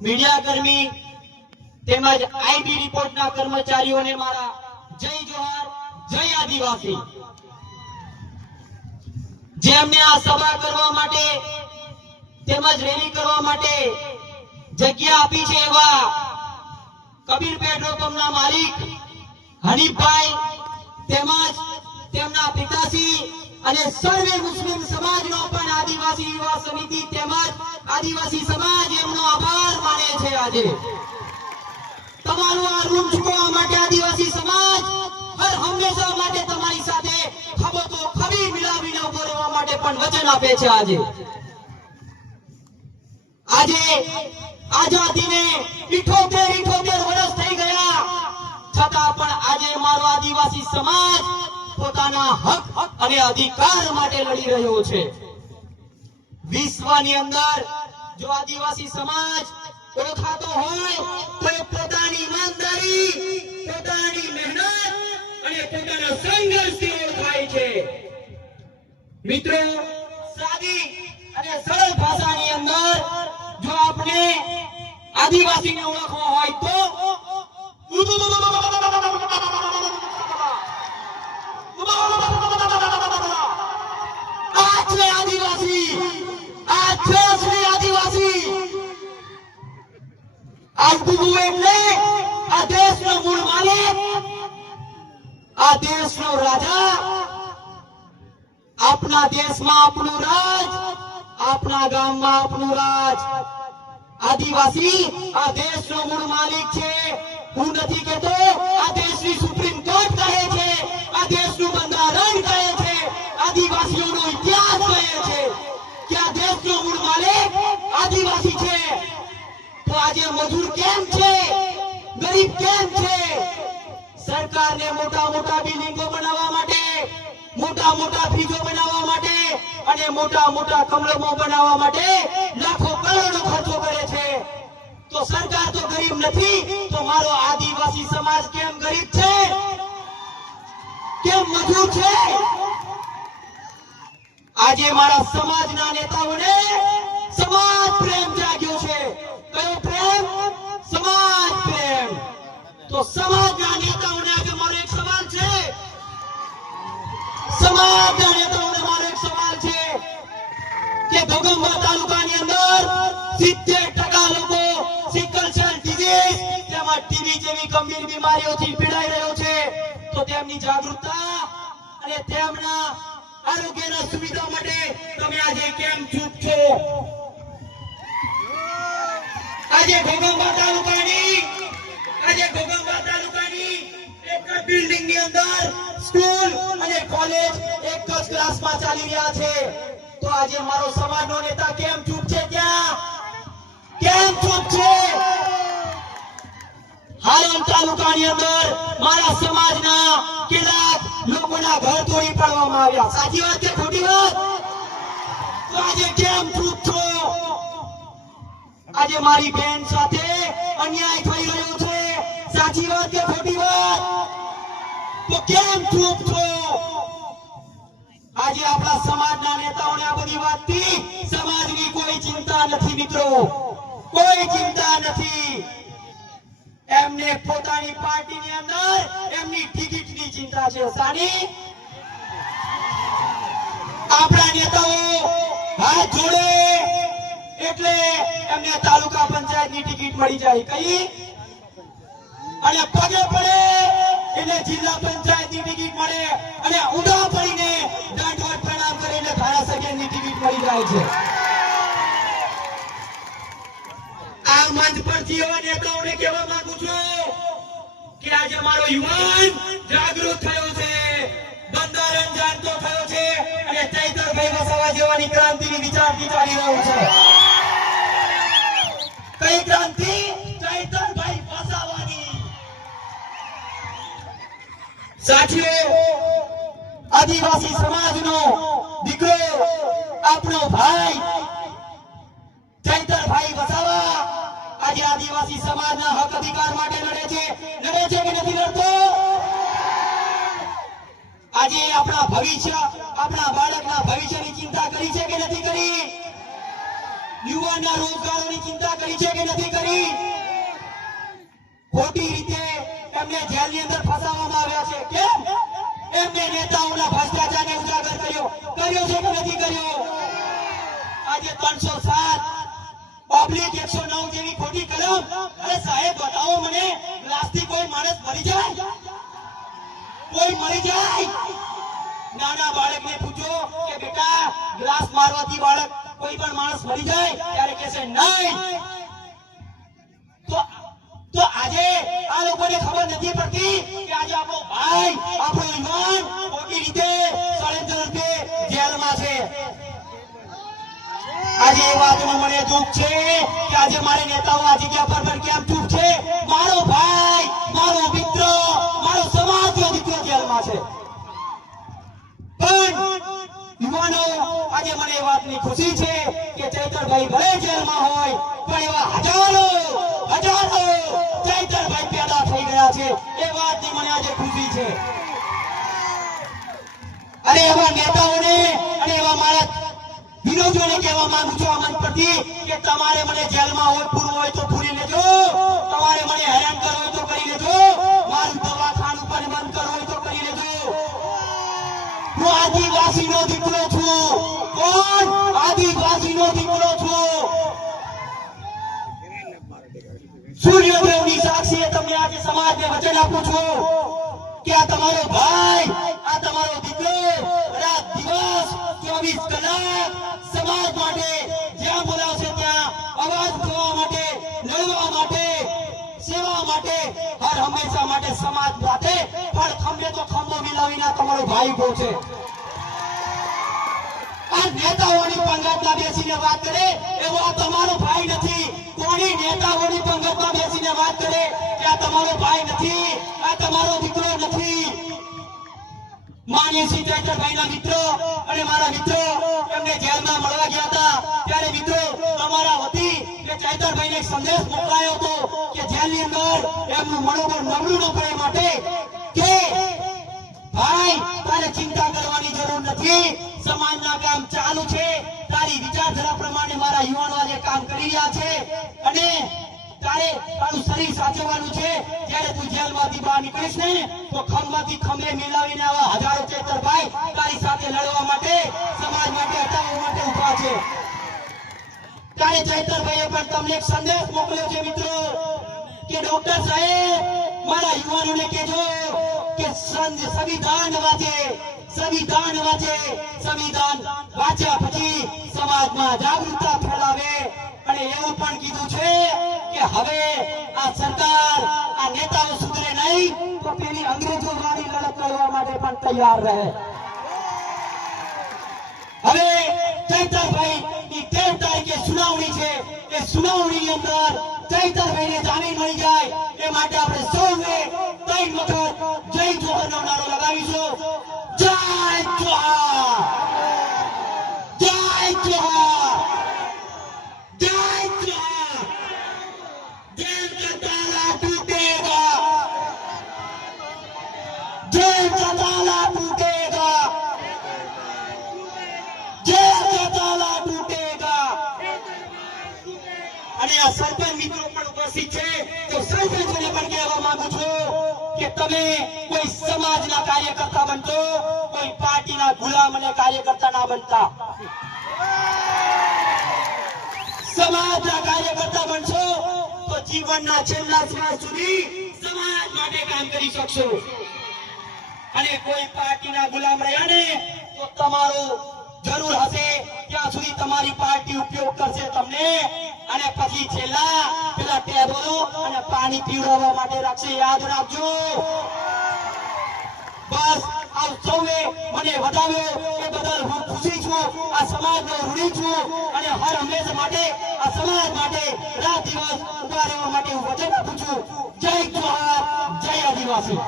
Media કર્મી તેમજ IB રિપોર્ટના કર્મચારીઓને મારા જય જોહાર, જય આદિવાસી. જેમને આ સભા કરવા માટે તેમજ રેલી કરવા માટે જગ્યા આપી છે એવા કબીર પેટ્રોલ પંપના માલિક હનીફભાઈ, તેમજ તેમના પિતાશ્રી અને સર્વે મુસ્લિમ સમાજનો પણ આદિવાસી યુવા સમિતિ તેમજ આદિવાસી સમાજ એમનો આભાર માને છે આજે. તમારું આ ઋણ ચૂકવવા માટે આદિવાસી સમાજ હર હંમેશા માટે તમારી સાથે ખબતો ખબી મિલાવીને ઊભો માટે પણ વચન આપે છે આજે. આજે આઝાદીને 78 78 વર્ષ થઈ ગયા. છતાં પણ આજે મારો આદિવાસી સમાજ પોતાના હક અને અધિકાર માટે લડી રહ્યો છે. વિશ્વની અંદર જો આદિવાસી સમાજ ઓળખાતો હોય તો પોતાની ઈમાનદારી, પોતાની મહેનત અને પોતાના સંઘર્ષથી ઓળખાય છે. મિત્રો, સાદી અને સરળ ભાષાની અંદર જો આપણે આદિવાસીને ઓળખવો હોય તો આ ગુરુ એટલે આ દેશનો મૂળ માલિક, આ દેશનો રાજા આપણા દેશમાં આપણું રાજ આપણા ગામમાં આપણું રાજ. આદિવાસી આ દેશનો મૂળ માલિક છે. હું નથી કહેતો આજે મજૂર કેમ છે? ગરીબ કેમ છે? સરકારને મોટા મોટા બિલ્ડિંગો બનાવવા માટે, મોટા મોટા ફ્રીજો બનાવવા માટે અને મોટા મોટા કમળમો બનાવવા માટે લાખો કરોડો ખર્ચો કરે છે. તો સરકાર તો ગરીબ નથી, તો મારો આદિવાસી સમાજ કેમ ગરીબ છે? કેમ મજૂર છે? આજે મારા સમાજના નેતાઓને સમાજ પ્રેમ જાગ્યો છે કયો પ્રેમ સમાજ પ્રેમ આજે મારો તેમની જાગૃતતા અને તેમના આરોગ્યના સુવિધા માટે તમે આજે કેમ ચૂપ છો? આજે ઘોઘંબા તાલુકાની બિલ્ડિંગની અંદર સ્કૂલ અને કોલેજ એક જ ક્લાસમાં ચાલી રહ્યા છે. તો આજે મારો સમાજનો નેતા કેમ ચૂપ છે ત્યાં? કેમ ચૂપ છે? હાલોલ તાલુકાની અંદર મારા સમાજના કેટલાક લોકોના ઘર તોડી પાડવામાં આવ્યા. સાચી વાત કે ખોટી વાત? તો આજે કેમ ચૂપ છો? આજે મારી બેન સાથે અન્યાય થઈ રહ્યો છે. સાચી વાત કે ખોટી વાત? તો કેમ ચૂપ છો? આજે આપણા સમાજના નેતાઓને આ બધી વાતથી સમાજની કોઈ ચિંતા નથી મિત્રો. કોઈ ચિંતા નથી. એમને પોતાની પાર્ટીની અંદર એમની ટિકિટની ચિંતા છે, સાની? આપણા નેતાઓ હાથ જોડે. એટલે એમને તાલુકા પંચાયતની ટિકિટ મળી જાય, કઈ? અને પગે પડે એટલે જિલ્લા પંચાયતની ટિકિટ મળે અને ઉડા પડીને દાંડવટ પ્રણામ કરીને ધારાસભ્યની ટિકિટ મળી જાય છે. આ મંચ પરથી એવા નેતાઓને કહેવા માંગુ છું કે આજે મારો યુવાન જાગૃત થયો છે, બંધારણ જાણતો થયો છે અને ચૈતરભાઈ વસાવા જેવાની ક્રાંતિની વિચારથી ચાલી રહ્યો છે. કઈ ક્રાંતિ? સાથીઓ આદિવાસી સમાજનો દીકરો, આપણો ભાઈ, ચૈતરભાઈ વસાવા આજે આદિવાસી સમાજના હક અધિકાર માટે લડે છે. લડે છે કે નથી લડતો? આજે આપણા ભવિષ્ય, આપણા બાળકના ભવિષ્યની ચિંતા કરી છે કે નથી કરી? યુવાનના રોજગારોની ચિંતા કરી છે કે નથી કરી? ખોટી રીતે એમને જેલની અંદર ફસાવવામાં આવ્યા છે. એમને નેતાઓના ભ્રષ્ટાચારને ઉજાગર કર્યો. કર્યો છે કે નથી કર્યો? આજે ત્રણસો સાત પબ્લિક એકસો નવ જેવી ખોટી કલમ. અરે સાહેબ, બતાવો મને ગ્લાસથી કોઈ માણસ મરી જાય? કોઈ મરી જાય? નાના બાળકને પૂછો કે બેટા, ગ્લાસ મારવાથી બાળક કોઈ પણ માણસ મરી જાય? ત્યારે કહેશે, નહીં. આ લોકોને ખબર નથી પડતી કે આજે આપણો ભાઈ, આપણો ઈમાન ખોટી રીતે ષડયંત્ર રૂપે જેલમાં છે. આજે એ વાતનું મને દુઃખ છે કે આજે મારે નેતાઓ આ જગ્યા પર કેમ ચૂપ છે. મારો ભાઈ, મારો મિત્ર, મારો સમાજ દીકરો જેલમાં છે. પણ યુવાનો, આજે મને એ વાતની ખુશી છે કે ચૈતરભાઈ ભલે જેલમાં હોય, પણ એવા હજારો તમારે મને જેલમાં હોય પૂરવું હોય તો પૂરી લેજો. તમારે મને હેરાન કરવું હોય તો કરી લેજો. મારું દવાખાનું પર બંધ કરવું હોય તો કરી લેજો. હું આદિવાસીનો દીકરો છું. કોણ? આદિવાસીનો દીકરો છું. તમને આજે સમાજને વચન આપું છું કે આ તમારો ભાઈ, આ તમારો દીકરો રાત દિવસ ચોવીસ કલાક સમાજ માટે જ્યાં બોલાવશે ત્યાં અવાજ ઉઠાવવા માટે, લડવા માટે, સેવા માટે, હર હંમેશા માટે સમાજ સાથે, પણ ખંભે તો ખંભો મિલાવીને તમારો ભાઈ ઊભો છે. નેતાઓની પંગતમાં બેસીને વાત કરે, એવો આ તમારો ભાઈ નથી. કોની નેતાઓની પંગતમાં બેસીને વાત કરે? કે આ તમારો ભાઈ નથી, આ તમારો દીકરો નથી. માન્ય શ્રી ચૈતરભાઈના મિત્રો અને મારા મિત્રો એમને જેલમાં મળવા ગયા હતા. ત્યારે મિત્રો, તમારા વતી કે ચૈતરભાઈને એક સંદેશ મોકલાયો હતો કે જેલની અંદર એમનું મનોબળ નબળું ન પડે માટે કે, ભાઈ, તારે ચિંતા કરવાની જરૂર નથી. સમાજના કામ ચાલુ છે. તારી વિચારધારા પ્રમાણે મારા યુવાનો આજે કામ કરી રહ્યા છે. અને તારે તારું શરીર સાચવવાનું છે. જ્યારે તું જેલમાંથી બહાર નીકળીશ ને, તો ખમમાંથી ખંભે મિલાવીને આવા હજારો ચેતરભાઈ તારી સાથે લડવા માટે, સમાજ માટે હટાવવા માટે ઊભા છે. ત્યારે ચૈતરભાઈએ પણ તમને એક સંદેશ મોકલ્યો છે, મિત્રો, કે ડોક્ટર સાહેબ, મારા યુવાનોને કહેજો કે સંવિધાન વાંચે સંવિધાન વાંચે, સંવિધાન વાંચ્યા પછી સમાજમાં જાગૃતતા ફેલાવે. અને એવું પણ કીધું છે કે હવે આ સરકાર આ નેતાઓ સુધરે નહીં તો પેલી અંગ્રેજો વાળી લડત લડવા માટે પણ તૈયાર રહે. હવે ચૈતરભાઈ ની તેર સુનાવણી છે, એ સુનાવણી અંદર ચૈતરભાઈને જામીન મળી જાય. એ માટે આપણે સૌએ ત્રણ વખત જય જોહરનો નારો લગાવીશું. જય જોહર! અને આ સરપંચ મિત્રો પણ ઉપસ્થિત છે, તો સરપંચોને પણ કહેવા માંગુ છું કે તમે કોઈ સમાજના કાર્યકર્તા બનતો, કોઈ પાર્ટીના ગુલામ અને કાર્યકર્તા ના બનતા. સમાજના કાર્યકર્તા બનશો, તો જીવનના છેલ્લા શ્વાસ સુધી સમાજ માટે કામ કરી શકશો. અને કોઈ પાર્ટીના ગુલામ રહ્યા ને, તો તમારો જરૂર હશે, ત્યાં સુધી તમારી પાર્ટી ઉપયોગ કરશે તમને. અને પછી છેલ્લા પેલા ટેબલો અને પાણી પીવડાવવા માટે રાખશે. યાદ રાખજો. બસ આ સૌએ મને વધાવ્યો એ બદલ હું છું, આ સમાજનો ઋણી છું અને હર હંમેશ માટે આ સમાજ માટે રાત દિવસ ઊભા માટે હું વચન આપું છું. જય જોહાર જય આદિવાસી.